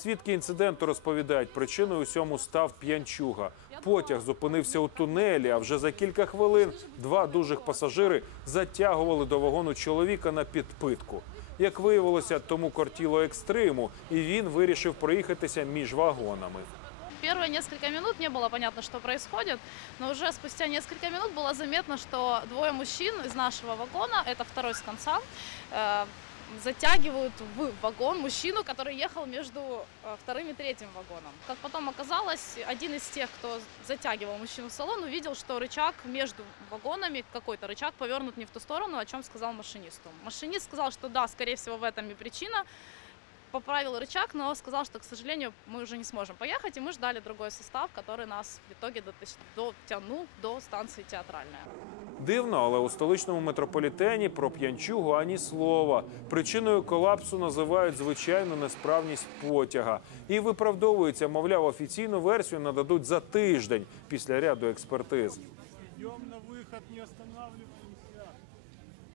Свідки інциденту розповідають, причиною усьому став п'янчуга. Потяг зупинився у тунелі, а вже за кілька хвилин два дужих пасажири затягували до вагону чоловіка на підпитку. Як виявилося, тому кортіло екстриму, і він вирішив проїхатися між вагонами. Первые несколько минут не было понятно, что происходит, но уже спустя несколько минут было заметно, что двое мужчин из нашего вагона, это второй с конца, э, затягивают в вагон мужчину, который ехал между э, вторым и третьим вагоном. Как потом оказалось, один из тех, кто затягивал мужчину в салон, увидел, что рычаг между вагонами, какой-то рычаг повернут не в ту сторону, о чем сказал машинисту. Машинист сказал, что да, скорее всего, в этом и причина поправил рычаг, но сказал, что, к сожалению, мы уже не сможем поехать, и мы ждали другой состав, который нас в итоге дотащ- дотянул до станции Театральная. Дивно, але у столичному метрополітені про п'янчугу ані слова. Причиною колапсу називають звичайну несправність потяга і виправдовується, мовляв, офіційну версію нададуть за тиждень після ряду експертиз. Идем на выход, не останавливаемся.